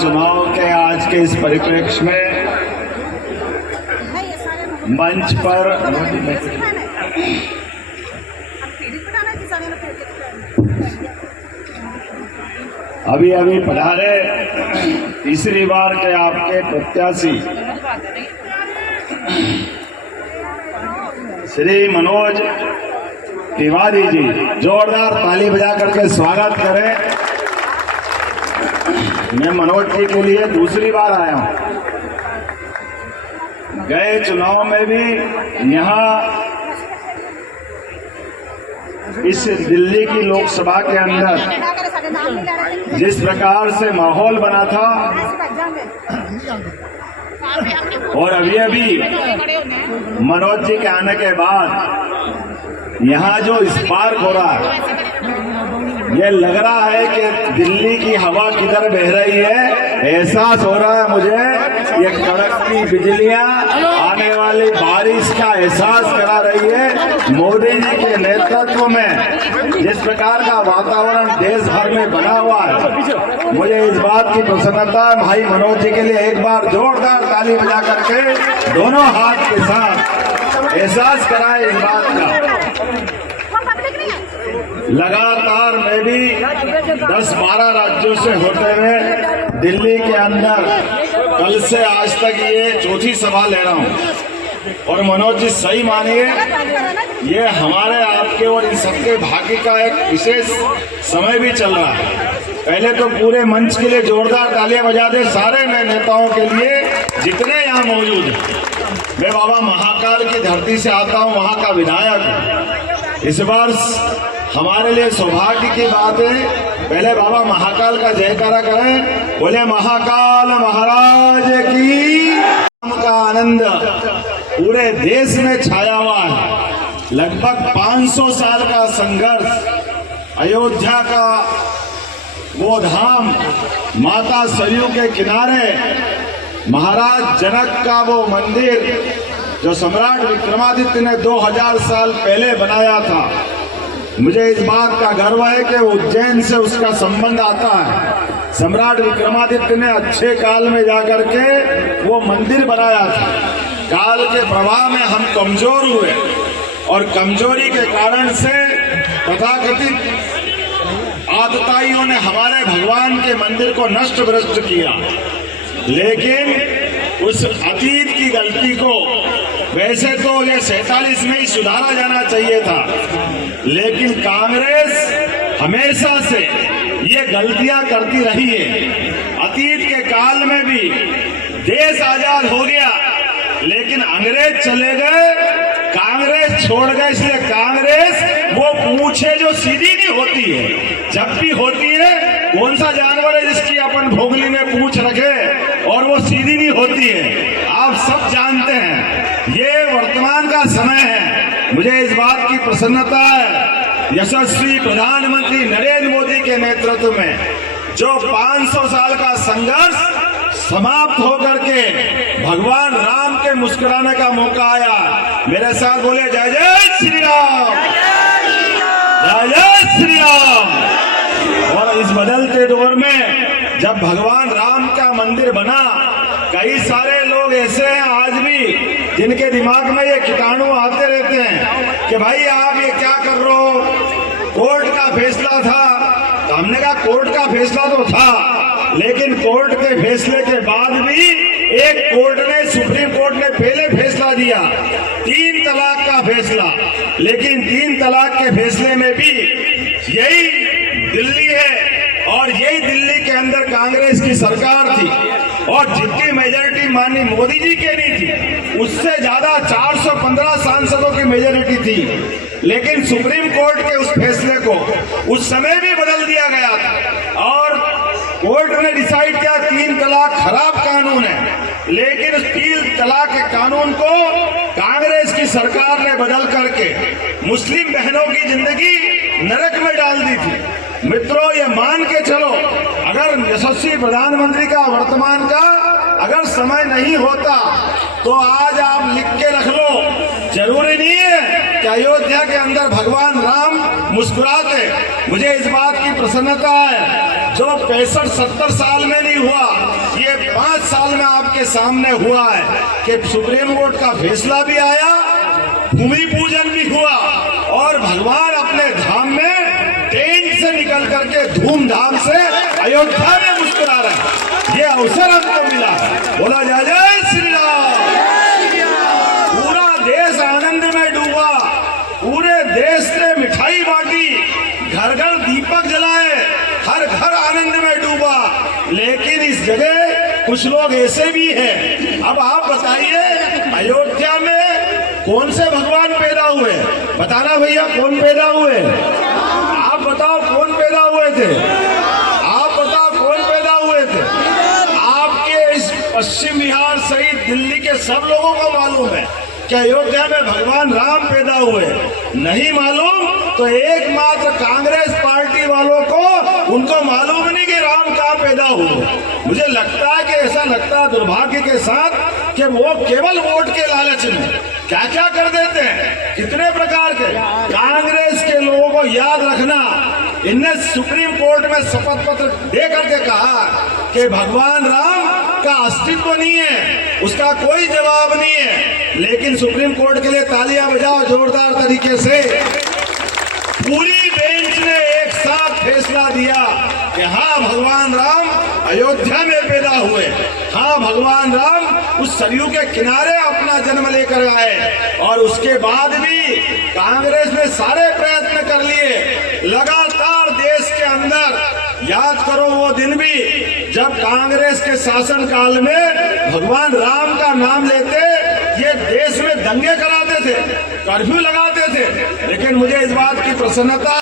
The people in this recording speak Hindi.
चुनाव के आज के इस परिप्रेक्ष्य में मंच पर अभी अभी पधारे तीसरी बार के आपके प्रत्याशी श्री मनोज तिवारी जी, जोरदार ताली बजा करके स्वागत करें। मैं मनोज जी के लिए दूसरी बार आया हूं। गए चुनाव में भी यहाँ इस दिल्ली की लोकसभा के अंदर जिस प्रकार से माहौल बना था और अभी अभी मनोज जी के आने के बाद यहाँ जो स्पार्क हो रहा है, ये लग रहा है कि दिल्ली की हवा किधर बह रही है। एहसास हो रहा है मुझे, ये कड़कती बिजलियां आने वाली बारिश का एहसास करा रही है। मोदी जी के नेतृत्व में जिस प्रकार का वातावरण देश भर में बना हुआ है, मुझे इस बात की प्रसन्नता है। भाई मनोज जी के लिए एक बार जोरदार ताली बजा करके दोनों हाथ के साथ एहसास कराए इस बात का। लगातार मैं भी 10-12 राज्यों से होते हुए दिल्ली के अंदर कल से आज तक ये चौथी सभा ले रहा हूं। और मनोज जी सही मानिए, ये हमारे आपके और इन सबके भाग्य का एक विशेष समय भी चल रहा है। पहले तो पूरे मंच के लिए जोरदार तालियां बजा दे सारे नेताओं के लिए जितने यहाँ मौजूद हैं। मैं बाबा महाकाल की धरती से आता हूँ, वहाँ का विधायक हूँ। इस बार हमारे लिए सौभाग्य की बात है, पहले बाबा महाकाल का जयकारा करें। बोले महाकाल महाराज की। का आनंद पूरे देश में छाया हुआ है। लगभग 500 साल का संघर्ष, अयोध्या का वो धाम, माता सरयू के किनारे महाराज जनक का वो मंदिर जो सम्राट विक्रमादित्य ने 2000 साल पहले बनाया था। मुझे इस बात का गर्व है कि उज्जैन से उसका संबंध आता है। सम्राट विक्रमादित्य ने अच्छे काल में जाकर के वो मंदिर बनाया था। काल के प्रभाव में हम कमजोर हुए और कमजोरी के कारण से तथाकथित आतताइयों ने हमारे भगवान के मंदिर को नष्ट भ्रष्ट किया। लेकिन उस अतीत की गलती को वैसे तो ये 47 में ही सुधारा जाना चाहिए था, लेकिन कांग्रेस हमेशा से ये गलतियां करती रही है। अतीत के काल में भी देश आजाद हो गया, लेकिन अंग्रेज चले गए, कांग्रेस छोड़ गए। इसलिए कांग्रेस वो पूछे जो सीधी नहीं होती है, जब भी होती है कौन सा जानवर है जिसकी अपन भोगली में पूछ रखे और वो सीधी नहीं होती है। आप सब जानते हैं ये वर्तमान का समय है। मुझे इस बात की प्रसन्नता है, यशस्वी प्रधानमंत्री नरेंद्र मोदी के नेतृत्व में जो 500 साल का संघर्ष समाप्त होकर के भगवान राम के मुस्कुराने का मौका आया। मेरे साथ बोले जय जय श्री राम, जय जय श्री राम। और इस बदलते दौर में जब भगवान राम का मंदिर बना, कई सारे लोग ऐसे हैं आज भी जिनके दिमाग में ये कीटाणु आते रहते हैं कि भाई आप ये क्या कर रहे हो, कोर्ट का फैसला था। तो हमने कहा कोर्ट का फैसला तो था, लेकिन कोर्ट के फैसले के बाद भी एक कोर्ट ने, सुप्रीम कोर्ट ने पहले फैसला दिया 3 तलाक का फैसला, लेकिन 3 तलाक के फैसले में भी यही दिल्ली है और यही दिल्ली के अंदर कांग्रेस की सरकार थी और जितनी मेजोरिटी माननीय मोदी जी के नहीं थी, उससे ज्यादा 415 सांसदों की मेजोरिटी थी। लेकिन सुप्रीम कोर्ट के उस फैसले को उस समय भी बदल दिया गया था और कोर्ट ने डिसाइड किया 3 तलाक खराब कानून है, लेकिन उस 3 तलाक के कानून को कांग्रेस की सरकार ने बदल करके मुस्लिम बहनों की जिंदगी नरक में डाल दी थी। मित्रों, ये मान के चलो, अगर यशस्वी प्रधानमंत्री का वर्तमान का अगर समय नहीं होता तो आज आप लिख के रख लो, जरूरी नहीं है कि अयोध्या के अंदर भगवान राम मुस्कुराते। मुझे इस बात की प्रसन्नता है जो 65-70 साल में नहीं हुआ, आपके सामने हुआ है कि सुप्रीम कोर्ट का फैसला भी आया, भूमि पूजन भी हुआ और भगवान अपने धाम में टेंट से निकल करके धूमधाम से अयोध्या में मुस्कुरा रहे हैं। ये अवसर हमको मिला है। बोला जय जय श्री राम। पूरा देश आनंद में डूबा, पूरे देश ने मिठाई बांटी, घर घर दीपक जलाए, हर घर आनंद में डूबा। लेकिन इस जगह कुछ लोग ऐसे भी हैं। अब आप बताइए, अयोध्या में कौन से भगवान पैदा हुए? बताना भैया, कौन पैदा हुए? आप बताओ कौन पैदा हुए थे? आप बताओ कौन पैदा हुए थे? आपके इस पश्चिम बिहार सहित दिल्ली के सब लोगों को मालूम है कि अयोध्या में भगवान राम पैदा हुए। नहीं मालूम तो एकमात्र कांग्रेस पार्टी वालों को उनको मालूम नहीं कि राम कहाँ पैदा हुए। मुझे लगता है कि ऐसा लगता है दुर्भाग्य के साथ कि वो केवल वोट के लालच में क्या क्या कर देते हैं, कितने प्रकार के। कांग्रेस के लोगों को याद रखना, इनने सुप्रीम कोर्ट में शपथ पत्र दे करके कहा कि भगवान राम का अस्तित्व नहीं है, उसका कोई जवाब नहीं है। लेकिन सुप्रीम कोर्ट के लिए तालियां बजाओ जोरदार तरीके से। पूरी बेंच ने एक साथ फैसला दिया कि हाँ, भगवान राम अयोध्या में पैदा हुए, हाँ, भगवान राम उस सरयू के किनारे अपना जन्म लेकर आए। और उसके बाद भी कांग्रेस ने सारे प्रयत्न कर लिए लगातार देश के अंदर। याद करो वो दिन भी जब कांग्रेस के शासन काल में भगवान राम का नाम लेते ये देश में दंगे कराते थे, कर्फ्यू लगाते थे। लेकिन मुझे इस बात की प्रसन्नता